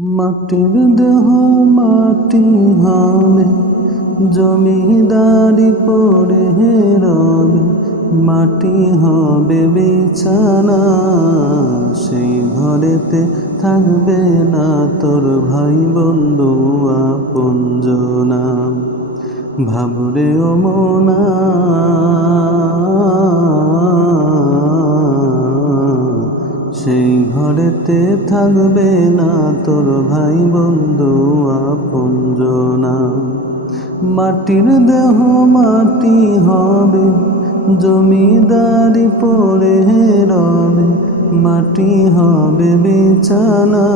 মাটির দেহ মাটি হবে, জমিদারি পড়ে রবে, মাটি হবে বিছানা। সেই ঘরেতে থাকবে না তোর ভাই বন্ধু আপনজনা। ভাবরে ও মনা, সেই ঘরেতে থাকবে না তোর ভাই বন্ধু আপনজনা। মাটির দেহ মাটি হবে, জমিদারি পড়ে রবে, মাটি হবে বিছানা।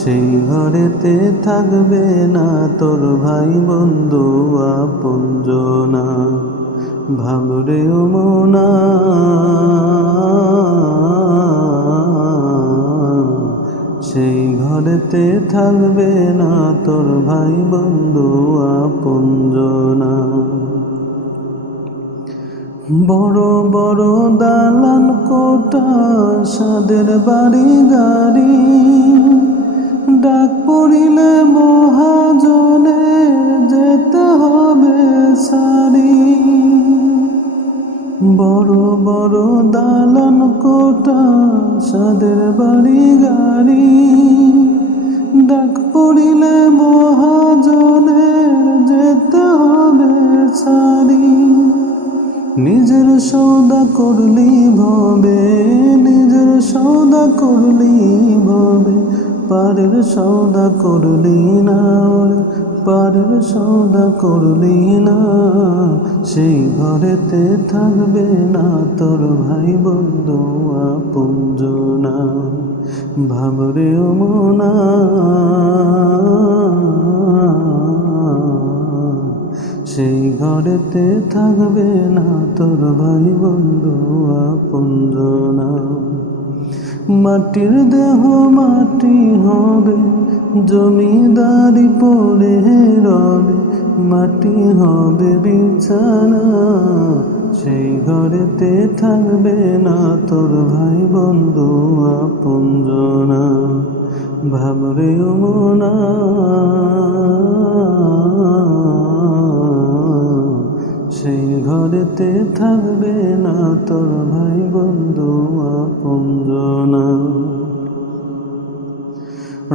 সেই ঘরেতে থাকবে না তোর ভাই বন্ধু আপনজনা। ভাবরে ও মনা, সেই ঘরেতে থাকবে না তোর ভাই বন্ধু আপনজনা। বড় বড় দালান কোঠা, সাদের বাড়ি গাড়ি, ডাক পড়িলে মহাজনের যেতে হবে সারি। বড় বড় দালান কোঠা, সাদের বাড়ি গাড়ি, ডাক পড়িলে মহাজনের যেতে হবে সারি। নিজের সৌদা করলি ভবে, নিজের সৌদা করলি ভবে, পারের সৌদা করলি না, পারের সৌদা করলি না। সেই ঘরেতে থাকবে না তোর ভাই বন্ধু আপনজনা। ভাবরে ও মনা, সেই ঘরেতে থাকবে না তোর ভাই বন্ধু আপনজনা। মাটির দেহ মাটি হবে, জমিদারি পড়ে রবে, মাটি হবে বিছানা। সেই ঘরেতে থাকবে না তোর ভাই বন্ধু আপনজনা। ভাবরে ও মনা, সেই ঘরেতে থাকবে না তোর ভাই বন্ধু আপনজনা।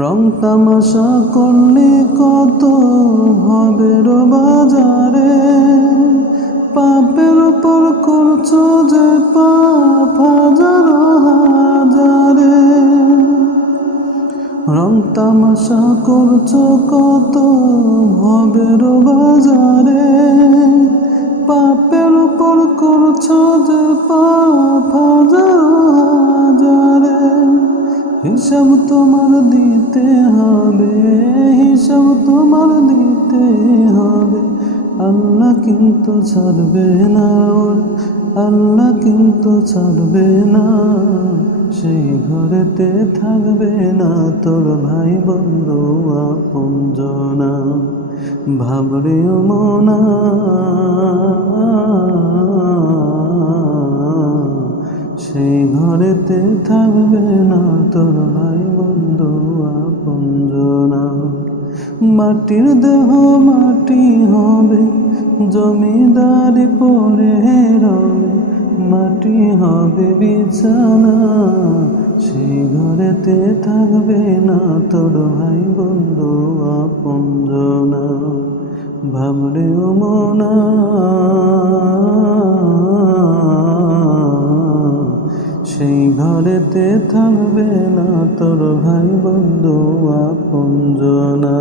রং তামাশা করলি কত ভবের বাজারে, পাপের উপর করছো যে পাপ হাজারো হাজারে। রং তামাশা করছো কত ভবের বাজারে, পাপের উপর করছো যে পাপ হাজারো হাজারে। হিসাব তোমার দিতে হবে, হিসাব তোমার দিতে হবে। আল্লাহ কিন্তু ছাড়বে না ওর, আল্লাহ কিন্তু ছাড়বে না। সেই ঘরেতে থাকবে না তোর ভাই বন্ধু আপনজনা। ভাবরে ও মনা, সেই ঘরেতে থাকবে না তোর ভাই বন্ধু আপনজনা। মাটির দেহ মাটি হবে, জমিদারি পড়ে রবে, মাটি হবে বিছানা। সেই ঘরেতে থাকবে না তোর ভাই বন্ধু আপনজনা। ভাবরে ও মনা, সেই ঘরেতে থাকবে না তোর ভাই বন্ধু আপনজনা।